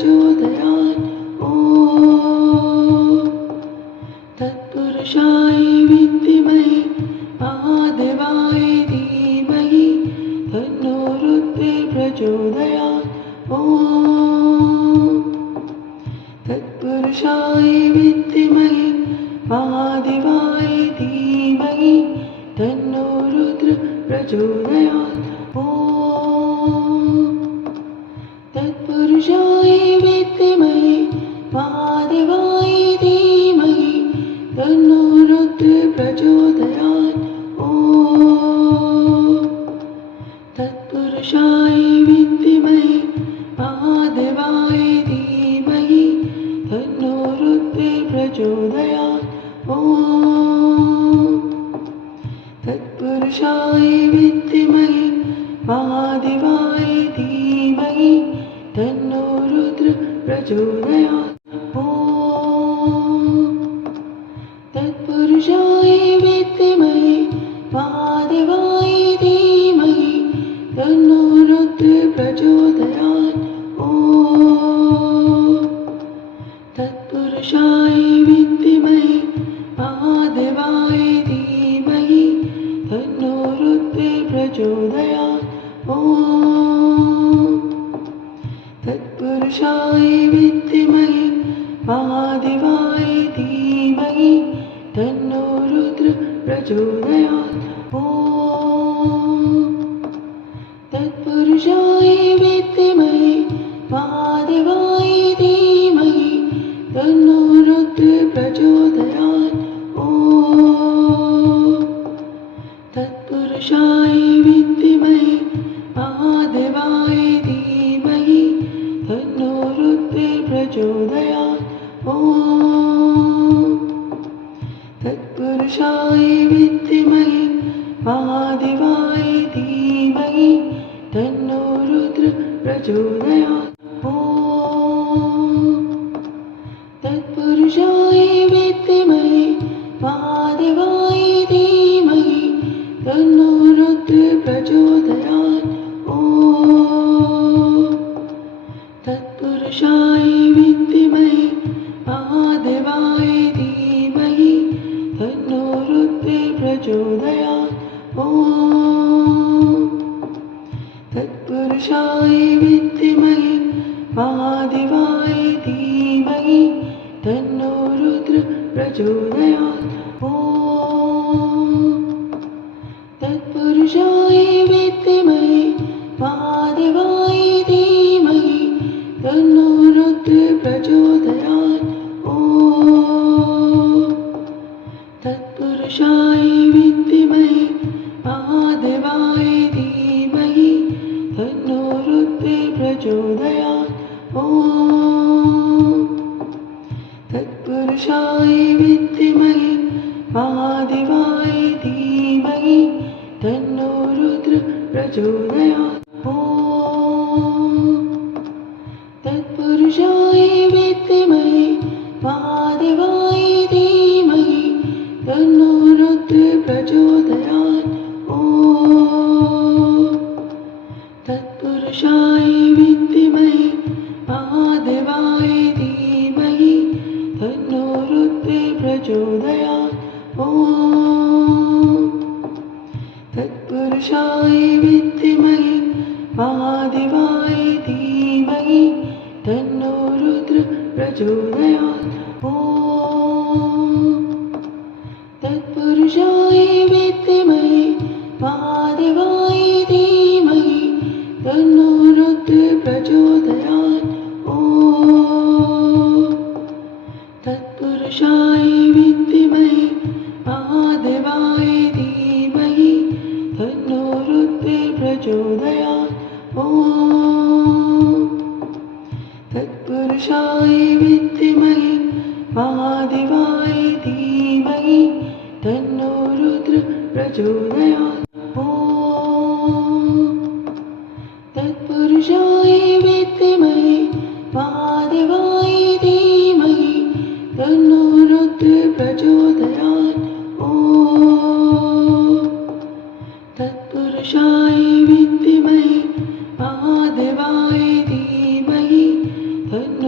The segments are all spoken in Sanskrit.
प्रचोदयात्। ॐ तत्पुरुषाय विद्महे महादेवाय धीमहि तन्नो रुद्रः प्रचोदयात्। ॐ तत्पुरुषाय विद्महे महादेवाय धीमहि तन्नो रुद्रः प्रचोदयात्। ॐ तत्पुरुषाय विद्महे महादेवाय धीमहि तन्नो रुद्रः प्रचोदयात्। ॐ तत्पुरुषाय विद्महे महादेवाय धीमहि तन्नो रुद्रः प्रचोदयात्। ॐ तत्पुरुषाय विद्महे महादेवाय धीमहि तन्नो रुद्रः प्रचोदयात्। ॐ तत्पुरुषाय विद्महे महादेवाय धीमहि तन्नो रुद्रः प्रचोदयात्। ॐ तत्पुरुषाय विद्महे महादेवाय धीमहि तन्नो रुद्रः प्रचोदयात्। ॐ तत्पुरुषाय विद्महे महादेवाय धीमहि तन्नो रुद्रः प्रचोदयात्। ॐ तत्पुरुषाय विद्महे महादेवाय धीमहि तन्नो रुद्रः प्रचोदयात्। ॐ तत्पुरुषाय विद्महे महादेवाय धीमहि तन्नो रुद्रः प्रचोदयात्। ॐ तत्पुरुषाय विद्महे महादेवाय धीमहि तन्नो रुद्रः प्रचोदयात्। ॐ तत्पुरुषाय विद्महे महादेवाय धीमहि तन्नो रुद्रः प्रचोदयात्। ॐ तत्पुरुषाय विद्महे महादेवाय धीमहि तन्नो रुद्रः प्रचोदयात्। ॐ तत्पुरुषाय विद्महे महादेवाय धीमहि तन्नो रुद्रः प्रचोदयात्। ॐ तत्पुरुषाय विद्महे महादेवाय धीमहि तन्नो रुद्रः प्रचोदयात्। ॐ तत्पुरुषाय विद्महे महादेवाय धीमहि तन्नो रुद्रः प्रचोदयात्। ॐ तत्पुरुषाय विद्महे महादेवाय धीमहि तन्नो रुद्रः प्रचोदयात्। ॐ तत्पुरुषाय विद्महे महादेवाय धीमहि तन्नो रुद्रः प्रचोदयात्। ॐ तत्पुरुषाय विद्महे महादेवाय धीमहि तन्नो रुद्रः प्रचोदयात्। ॐ तत्पुरुषाय विद्महे महादेवाय धीमहि तन्नो रुद्रः प्रचोदयात्। ॐ तत्पुरुषाय विद्महे महादेवाय धीमहि तन्नो रुद्रः प्रचोदयात्। ॐ तत्पुरुषाय विद्महे महादेवाय धीमहि तन्नो रुद्रः प्रचोदयात्। ॐ तत्पुरुषाय विद्महे महादेवाय धीमहि तन्नो रुद्रः प्रचोदयात्। ॐ तत्पुरुषाय विद्महे महादेवाय धीमहि तन्नो रुद्रः प्रचोदयात्। ॐ तत्पुरुषाय विद्महे महादेवाय धीमहि तन्नो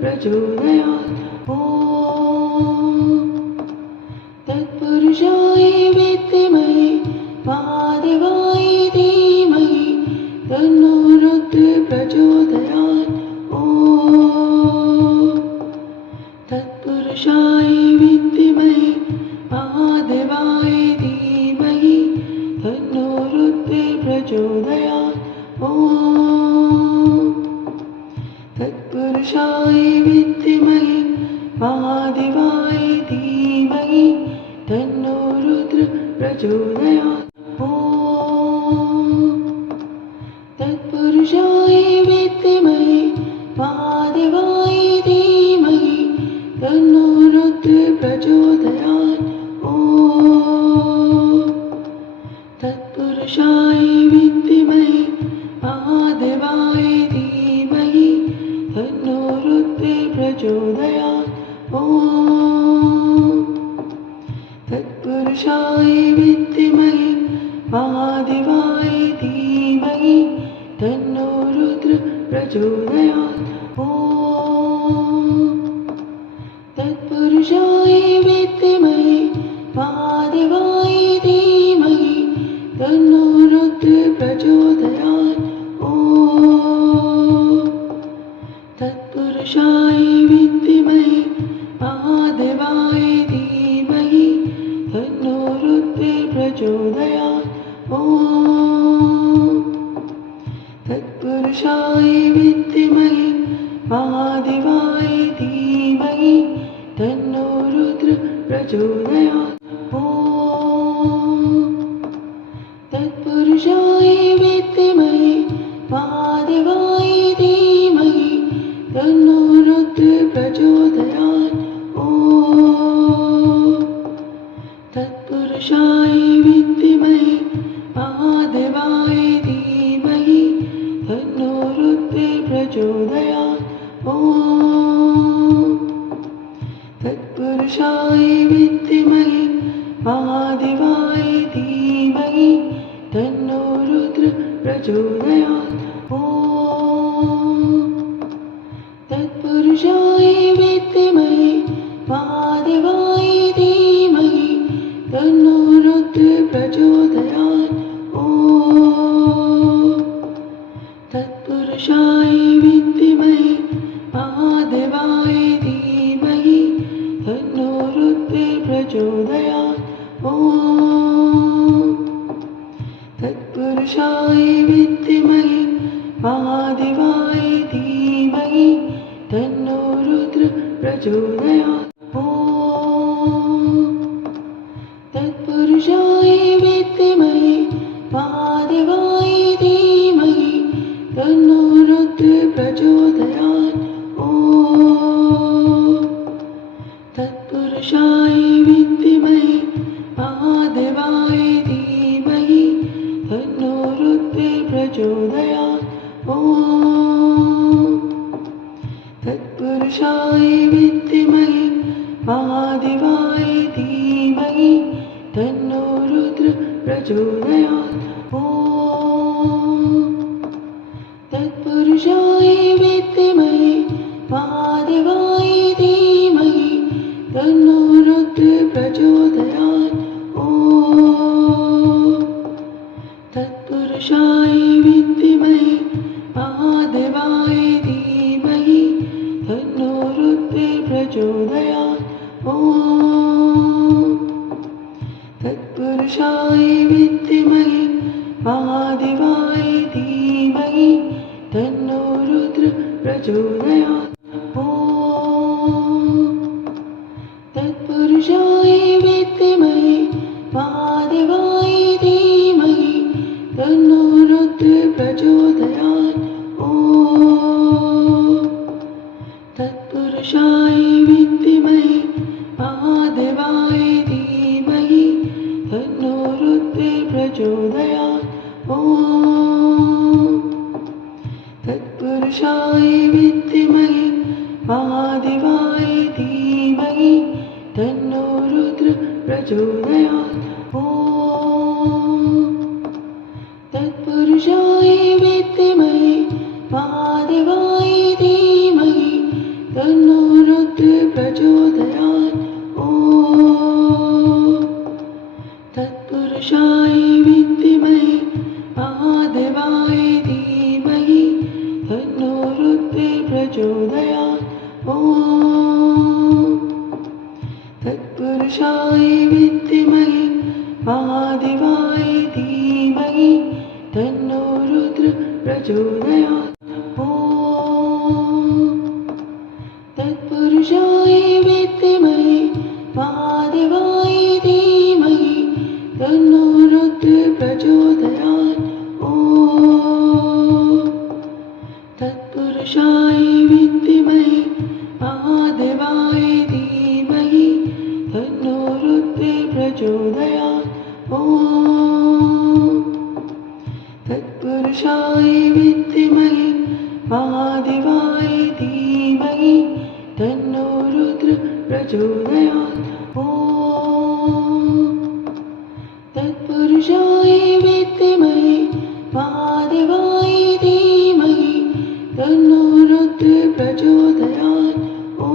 प्रचोदयात् ॐ तत्पुरुषाय विद्महे महादेवाय धीमहि तन्नो रुद्रः प्रचोदयात् ॐ तत्पुरुषाय विद्महे महादेवाय धीमहि तन्नो रुद्रः प्रचोदयात् ॐ तत्पुरुषाय विद्महे महादेवाय धीमहि तन्नो रुद्रः प्रचोदयात् ॐ तत्पुरुषाय विद्महे महादेवाय धीमहि तन्नो रुद्रः प्रचोदयात् ॐ तत्पुरुषाय विद्महे महादेवाय धीमहि तन्नो रुद्रः प्रचोदयात् ॐ तत्पुरुषाय विद्महे महादेवाय धीमहि तन्नो रुद्रः प्रचोदयात् ॐ तत्पुरुषाय विद्महे महादेवाय धीमहि तन्नो रुद्रः प्रचोदयात् ॐ तत्पुरुषाय विद्महे महादेवाय धीमहि तन्नो रुद्रः प्रचोदयात् ॐ तत्पुरुषाय विद्महे महादेवाय धीमहि तन्नो रुद्रः प्रचोदयात् ॐ तत्पुरुषाय विद्महे महादेवाय धीमहि तन्नो रुद्रः प्रचोदयात् ॐ तत्पुरुषाय विद्महे महादेवाय धीमहि तन्नो रुद्रः प्रचोदयात् ॐ तत्पुरुषाय विद्महे महादेवाय धीमहि तन्नो रुद्रः प्रचोदयात् ॐ तत्पुरुषाय विद्महे महादेवाय धीमहि तन्नो रुद्रः प्रचोदयात् ॐ तत्पुरुषाय विद्महे महादेवाय धीमहि तन्नो रुद्रः प्रचोदयात् ॐ तत्पुरुषाय विद्महे महादेवाय धीमहि तन्नो रुद्रः प्रचोदयात् ॐ तत्पुरुषाय विद्महे महादेवाय धीमहि तन्नो रुद्रः प्रचोदयात् ॐ तत्पुरुषाय विद्महे महादेवाय धीमहि तन्नो रुद्रः प्रचोदयात् ॐ तत्पुरुषाय विद्महे महादेवाय धीमहि तन्नो रुद्रः प्रचोदयात् ॐ तत्पुरुषाय विद्महे महादेवाय धीमहि तन्नो रुद्रः प्रचोदयात् ॐ तत्पुरुषाय विद्महे महादेवाय धीमहि तन्नो रुद्रः प्रचोदयात् ॐ तत्पुरुषाय विद्महे महादेवाय धीमहि तन्नो रुद्रः प्रचोदयात् ॐ तत्पुरुषाय विद्महे महादेवाय धीमहि तन्नो रुद्रः प्रचोदयात् ॐ तत्पुरुषाय विद्महे महादेवाय धीमहि तन्नो रुद्रः प्रचोदयात् ॐ तत्पुरुषाय विद्महे महादेवाय धीमहि तन्नो रुद्रः प्रचोदयात् ॐ तत्पुरुषाय विद्महे महादेवाय धीमहि प्रचोदयात् ॐ तत्पुरुषाय विद्महे महादेवाय धीमहि तन्नो रुद्रः प्रचोदयात् ॐ तत्पुरुषाय विद्महे महादेवाय धीमहि तन्नो रुद्रः प्रचोदयात् ॐ तत्पुरुषाय विद्महे महादेवाय धीमहि तन्नो रुद्रः प्रचोदयात् ॐ तत्पुरुषाय विद्महे महादेवाय धीमहि तन्नो रुद्रः प्रचोदयात् ॐ तत्पुरुषाय विद्महे महादेवाय धीमहि तन्नो रुद्रः प्रचोदयात् ॐ तत्पुरुषाय विद्महे महादेवाय धीमहि तन्नो रुद्रः प्रचोदयात् ॐ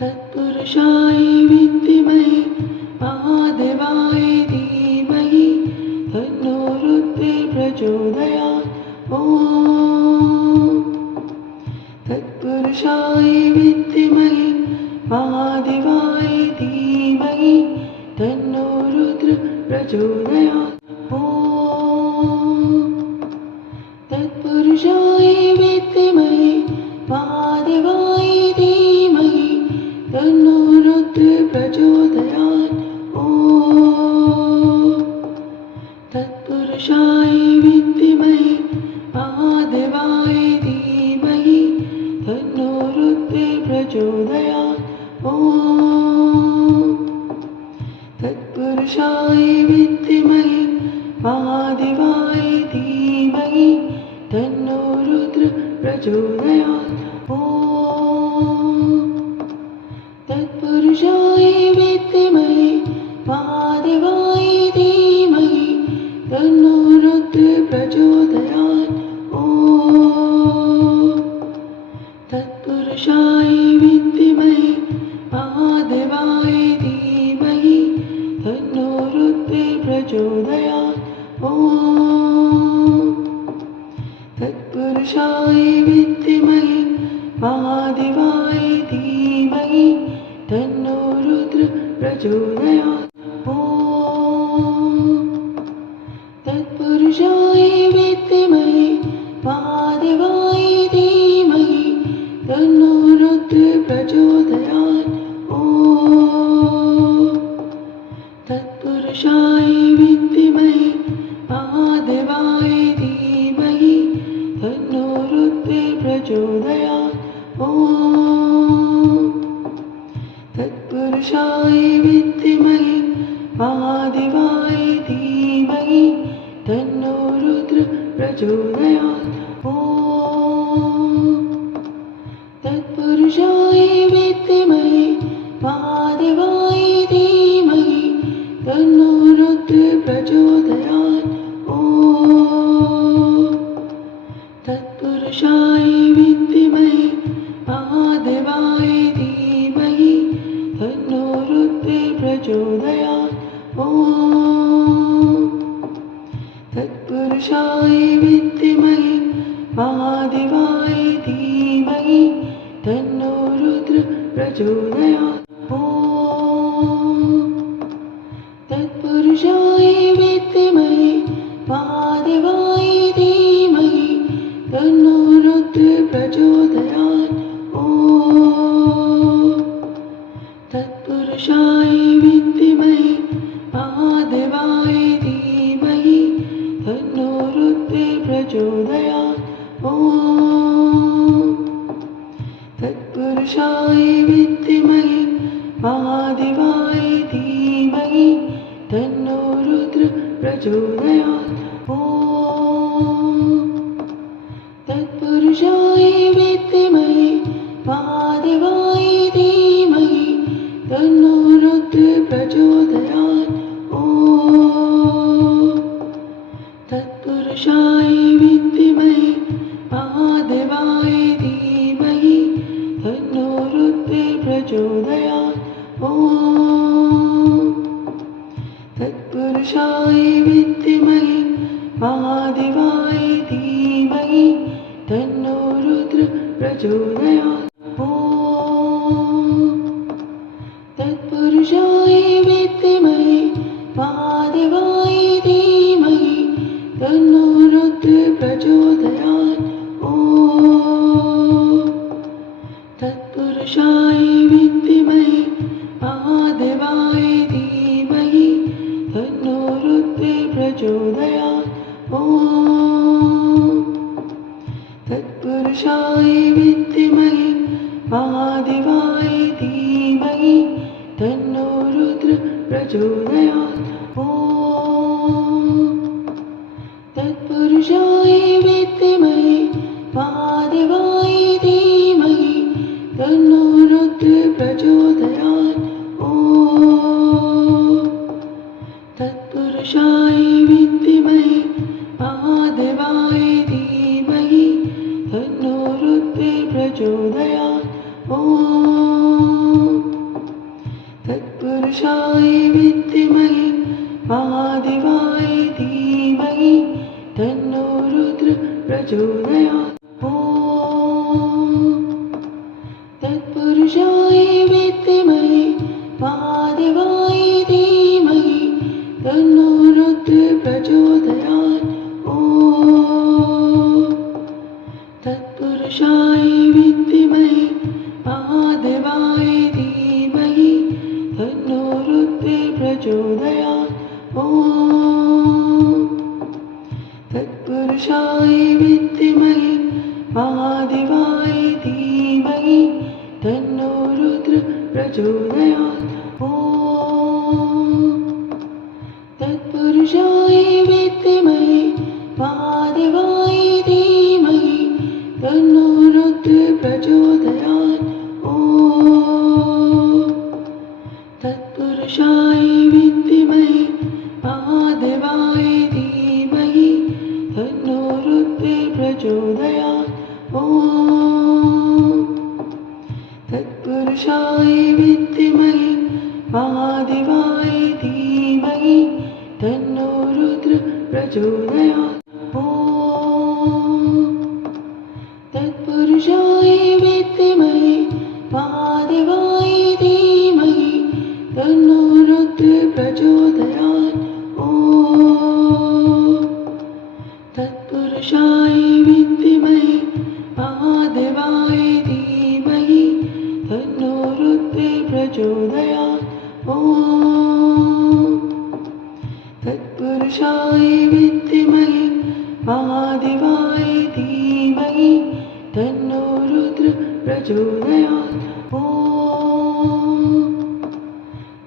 तत्पुरुषाय विद्महे महादेवाय धीमहि तन्नो रुद्रः प्रचोदयात् ॐ तत्पुरुषाय विद्महे महादेवाय धीमहि तन्नो रुद्रः प्रचोदयात् ॐ तत्पुरुषाय विद्महे महादेवाय धीमहि तन्नो रुद्रः प्रचोदयात् ॐ तत्पुरुषाय विद्महे महादेवाय धीमहि तन्नो रुद्रः प्रचोदयात् ॐ तत्पुरुषाय विद्महे महादेवाय धीमहि तन्नो रुद्रः प्रचोदयात् ॐ तत्पुरुषाय विद्महे महादेवाय धीमहि तन्नो रुद्रः प्रचोदयात् ॐ तत्पुरुषाय विद्महे महादेवाय धीमहि तन्नो रुद्रः प्रचोदयात् ॐ तत्पुरुषाय विद्महे महादेवाय धीमहि तन्नो रुद्रः प्रचोदयात् ॐ तत्पुरुषाय विद्महे महादेवाय धीमहि तन्नो रुद्रः प्रचोदयात् ॐ तत्पुरुषाय विद्महे महादेवाय धीमहि तन्नो रुद्रः प्रचोदयात् ॐ तत्पुरुषाय विद्महे महादेवाय धीमहि तन्नो रुद्रः प्रचोदयात् ॐ तत्पुरुषाय विद्महे महादेवाय धीमहि तन्नो रुद्रः प्रचोदयात् ॐ तत्पुरुषाय विद्महे महादेवाय धीमहि तन्नो रुद्रः प्रचोदयात् ॐ तत्पुरुषाय विद्महे महादेवाय धीमहि तन्नो रुद्रः प्रचोदयात् ॐ तत्पुरुषाय विद्महे महादेवाय धीमहि तन्नो रुद्रः प्रचोदयात् ॐ तत्पुरुषाय विद्महे महादेवाय धीमहि तन्नो रुद्रः प्रचोदयात् ॐ तत्पुरुषाय विद्महे महादेवाय धीमहि तन्नो रुद्रः प्रचोदयात् ॐ तत्पुरुषाय विद्महे प्रचोदयात् ॐ तत्पुरुषाय विद्महे महादेवाय धीमहि तन्नो रुद्रः प्रचोदयात् ॐ तत्पुरुषाय विद्महे महादेवाय धीमहि तन्नो रुद्रः प्रचोदयात् ॐ तत्पुरुषाय विद्महे महादेवाय धीमहि तन्नो रुद्रः प्रचोदयात् ॐ तत्पुरुषाय विद्महे महादेवाय धीमहि तन्नो रुद्रः प्रचोदयात् ॐ तत्पुरुषाय विद्महे महादेवाय धीमहि तन्नो रुद्रः प्रचोदयात् ॐ तत्पुरुषाय विद्महे महादेवाय धीमहि तन्नो रुद्रः प्रचोदयात् ॐ तत्पुरुषाय विद्महे महादेवाय धीमहि तन्नो रुद्रः प्रचोदयात् ॐ तत्पुरुषाय विद्महे महादेवाय धीमहि तन्नो रुद्रः प्रचोदयात् ॐ तत्पुरुषाय विद्महे महादेवाय धीमहि तन्नो रुद्रः प्रचोदयात् ॐ तत्पुरुषाय विद्महे महादेवाय धीमहि तन्नो रुद्रः प्रचोदयात् ॐ तत्पुरुषाय विद्महे महादेवाय धीमहि तन्नो रुद्रः प्रचोदयात् ॐ तत्पुरुषाय विद्महे महादेवाय धीमहि तन्नो रुद्रः प्रचोदयात् ॐ तत्पुरुषाय विद्महे महादेवाय धीमहि तन्नो रुद्रः प्रचोदयात् ॐ तत्पुरुषाय विद्महे महादेवाय धीमहि तन्नो रुद्रः प्रचोदयात् ॐ तत्पुरुषाय विद्महे महादेवाय धीमहि तन्नो रुद्रः प्रचोदयात् ॐ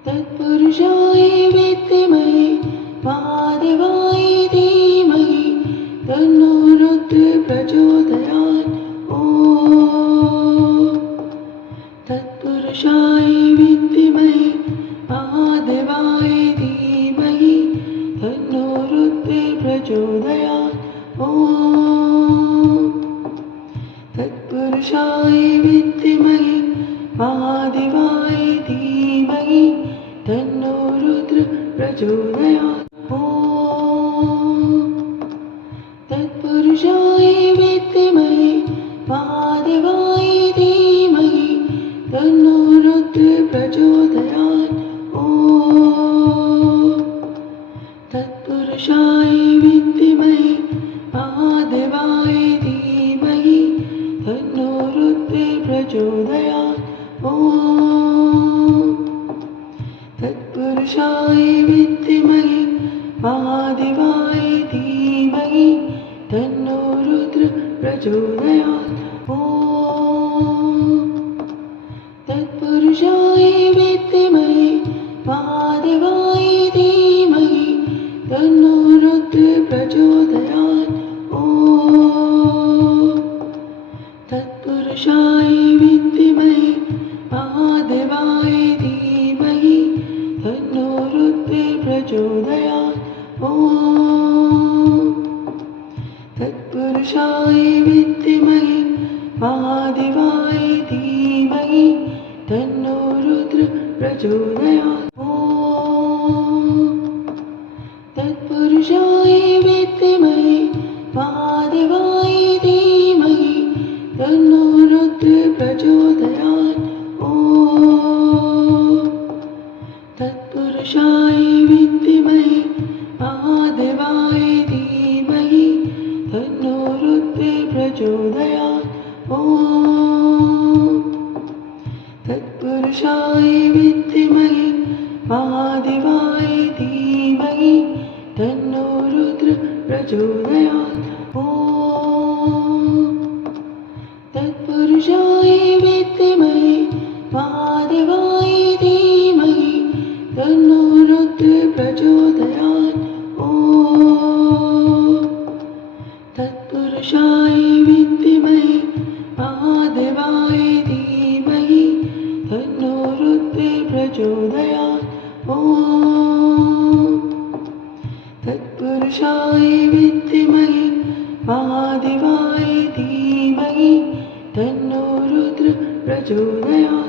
तत्पुरुषाय विद्महे महादेवाय धीमहि तन्नो रुद्रः प्रचोदयात् ॐ तत्पुरुषाय विद्महे महादेवाय धीमहि तन्नो रुद्रः प्रचोदयात् ॐ तत्पुरुषाय विद्महे महादेवाय धीमहि तन्नो रुद्रः प्रचोदयात् ॐ तत्पुरुषाय विद्महे महादेवाय धीमहि तन्नो रुद्रः प्रचोदयात् ॐ तत्पुरुषाय विद्महे महादेवाय धीमहि तन्नो रुद्रः प्रचोदयात् ॐ तत्पुरुषाय विद्महे महादेवाय धीमहि तन्नो रुद्रः प्रचोदयात् ॐ तत्पुरुषाय विद्महे महादेवाय धीमहि तन्नो रुद्रः प्रचोदयात् ॐ तत्पुरुषाय विद्महे महादेवाय धीमहि तन्नो रुद्रः प्रचोदयात् ॐ तत्पुरुषाय विद्महे महादेवाय धीमहि तन्नो रुद्रः प्रचोदयात् ॐ तत्पुरुषाय विद्महे महादेवाय धीमहि तन्नो रुद्र प्रचोदयात् ॐ तत्पुरुषाय विद्महे महादेवाय धीमहि तन्नो रुद्र प्रचोदयात् ॐ तत्पुरुषाय विद्महे महादेवाय धीमहि तन्नो रुद्र प्रचोदयात् ॐ तत्पुरुषाय विद्महे महादेवाय धीमहि तन्नो रुद्र प्रचोदयात् ॐ तत्पुरुषाय विद्महे महादेवाय धीमहि तन्नो रुद्र प्रचोदयात् ॐ तत्पुरुषाय विद्महे महादेवाय धीमहि तन्नो रुद्र प्रचोदयात्।